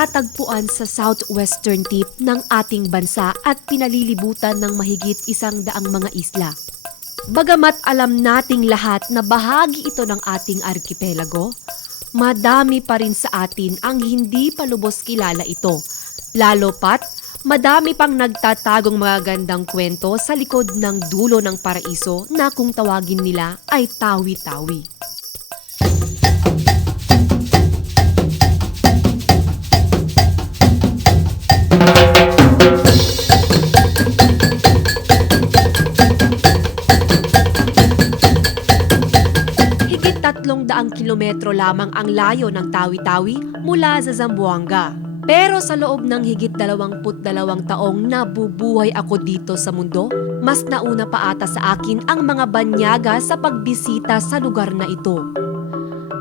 matatagpuan sa southwestern tip ng ating bansa at pinalilibutan ng mahigit 100 mga isla. Bagamat alam nating lahat na bahagi ito ng ating arkipelago, madami pa rin sa atin ang hindi pa lubos kilala ito, lalo pat madami pang nagtatagong magagandang kwento sa likod ng dulo ng paraiso na kung tawagin nila ay Tawi-Tawi. Higit 300 kilometro lamang ang layo ng Tawi-Tawi mula sa Zamboanga. Pero sa loob ng higit 22 taong nabubuhay ako dito sa mundo, mas nauna pa ata sa akin ang mga banyaga sa pagbisita sa lugar na ito.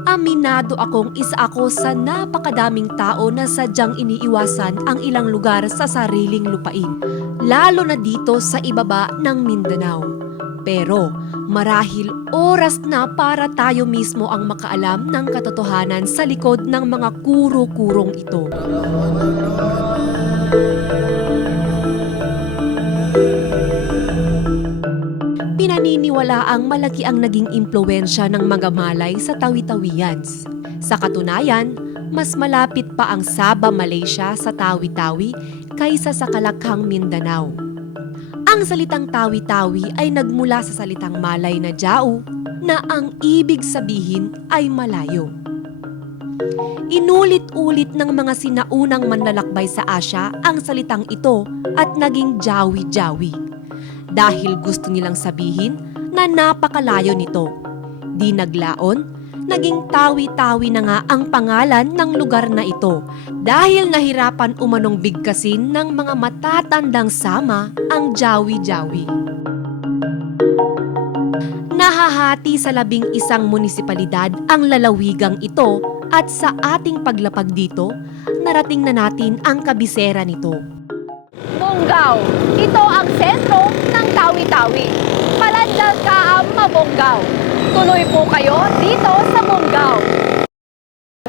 Aminado akong isa ako sa napakadaming tao na sadyang iniiwasan ang ilang lugar sa sariling lupain, lalo na dito sa ibaba ng Mindanao. Pero marahil oras na para tayo mismo ang makaalam ng katotohanan sa likod ng mga kuro-kurong ito. Pinaniniwalaang malaki ang naging impluwensya ng mga Malay sa Tawi-Tawiyans. Sa katunayan, mas malapit pa ang Sabah, Malaysia sa Tawi-Tawi kaysa sa Kalakhang, Mindanao. Ang salitang Tawi-Tawi ay nagmula sa salitang Malay na Jao na ang ibig sabihin ay malayo. Inulit-ulit ng mga sinaunang manlalakbay sa Asya ang salitang ito at naging Jawi-Jawi. Dahil gusto nilang sabihin na napakalayo nito. Di naglaon, naging Tawi-Tawi na nga ang pangalan ng lugar na ito dahil nahirapan umanong bigkasin ng mga matatandang sama ang Jawi-Jawi. Nahahati sa 11 munisipalidad ang lalawigang ito at sa ating paglapag dito, narating na natin ang kabisera nito. Bonggao. Ito ang sentro ng Tawi-Tawi. Palandal ka ang Mabonggao. Tuloy po kayo dito sa Bonggao.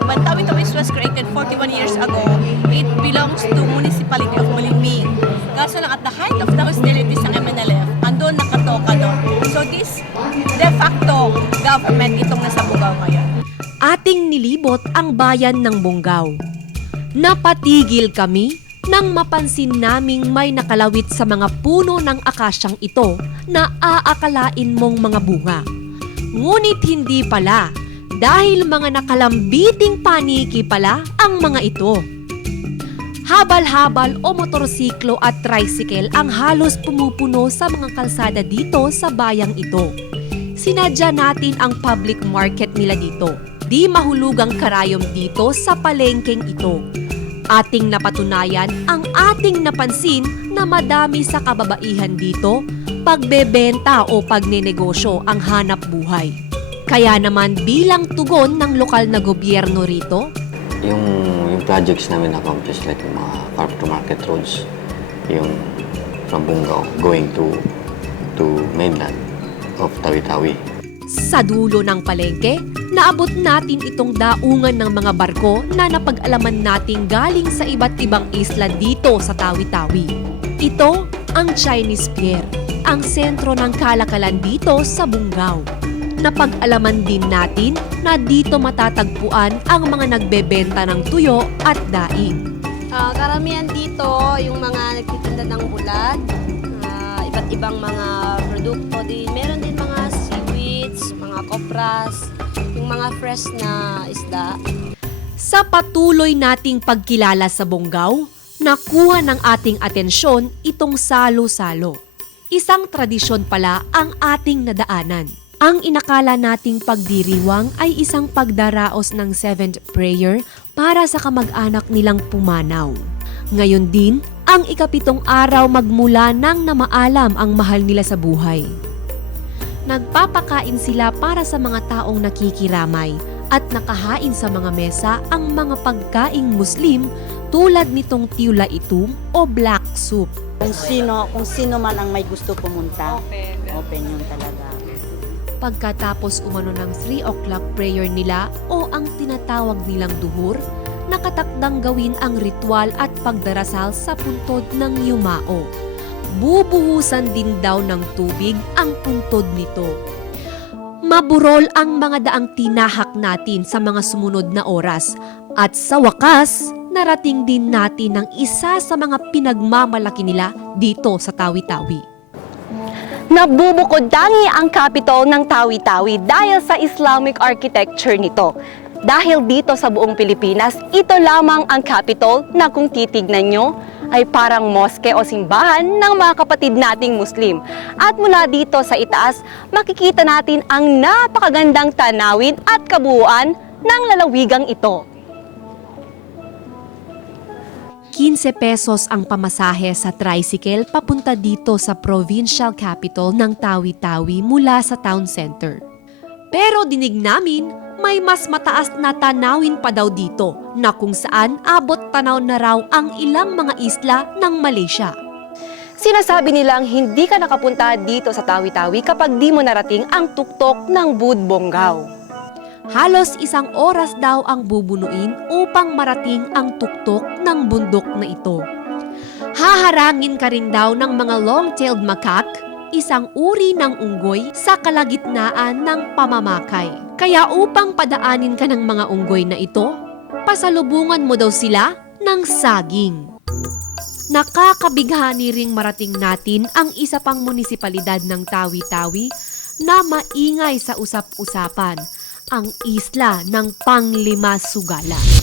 When Tawi-Tawi was created 41 years ago, it belongs to municipality of Maliming. Kaso lang at the height of the hostilities ng MNLF, andun nakatoka doon. So this de facto government itong nasa Bonggao ngayon. Ating nilibot ang bayan ng Bonggao. Napatigil kami nang mapansin naming may nakalawit sa mga puno ng akasyang ito na aakalain mong mga bunga. Ngunit hindi pala, dahil mga nakalambiting paniki pala ang mga ito. Habal-habal o motorsiklo at tricycle ang halos pumupuno sa mga kalsada dito sa bayang ito. Sinadya natin ang public market nila dito. Di mahulugang karayom dito sa palengkeng ito. Ating napatunayan ang ating napansin na madami sa kababaihan dito, pagbebenta o pagnenegosyo ang hanap buhay. Kaya naman bilang tugon ng lokal na gobyerno rito, yung projects namin accomplish like yung mga farm to market roads, yung from Bonggao going to mainland of Tawi-Tawi. sa dulo ng palengke, naabot natin itong daungan ng mga barko na napag-alaman nating galing sa iba't ibang isla dito sa Tawi-Tawi. Ito ang Chinese Pier, ang sentro ng kalakalan dito sa Bonggao. Napag-alaman din natin na dito matatagpuan ang mga nagbebenta ng tuyo at daing. Karamihan dito yung mga nagtitinda ng bulad, iba't ibang mga produkto din. Meron din mga seaweeds, mga kopras, yung mga fresh na isda. Sa patuloy nating pagkilala sa Bonggao, nakuha ng ating atensyon itong salo-salo. Isang tradisyon pala ang ating nadaanan. Ang inakala nating pagdiriwang ay isang pagdaraos ng seventh prayer para sa kamag-anak nilang pumanaw. Ngayon din, ang ikapitong araw magmula nang namaalam ang mahal nila sa buhay. Nagpapakain sila para sa mga taong nakikiramay at nakahain sa mga mesa ang mga pagkaing Muslim tulad nitong tiula itum o black soup. Kung sino man ang may gusto pumunta, open yun talaga. Pagkatapos umano ng 3 o'clock prayer nila o ang tinatawag nilang duhur, nakatakdang gawin ang ritual at pagdarasal sa puntod ng yumao. Bubuhusan din daw ng tubig ang puntod nito. Maburol ang mga daang tinahak natin sa mga sumunod na oras at sa wakas, narating din natin ang isa sa mga pinagmamalaki nila dito sa Tawi-Tawi. Nabubukod tangi ang Capitol ng Tawi-Tawi dahil sa Islamic architecture nito. Dahil dito sa buong Pilipinas, ito lamang ang Capitol na kung titignan nyo ay parang moske o simbahan ng mga kapatid nating Muslim. At mula dito sa itaas, makikita natin ang napakagandang tanawin at kabuuan ng lalawigang ito. 15 pesos ang pamasahe sa tricycle papunta dito sa provincial capital ng Tawi-Tawi mula sa town center. Pero dinig namin, may mas mataas na tanawin pa daw dito na kung saan abot tanaw na raw ang ilang mga isla ng Malaysia. Sinasabi nilang hindi ka nakapunta dito sa Tawi-Tawi kapag di mo narating ang tuktok ng Budbonggao. Halos 1 oras daw ang bubunuin upang marating ang tuktok ng bundok na ito. Haharangin ka rin daw ng mga long-tailed macaque, isang uri ng unggoy sa kalagitnaan ng pamamakay. Kaya upang padaanin ka ng mga unggoy na ito, pasalubungan mo daw sila ng saging. Nakakabighani ring marating natin ang isa pang munisipalidad ng Tawi-Tawi na maingay sa usap-usapan, ang isla ng Panglima Sugala.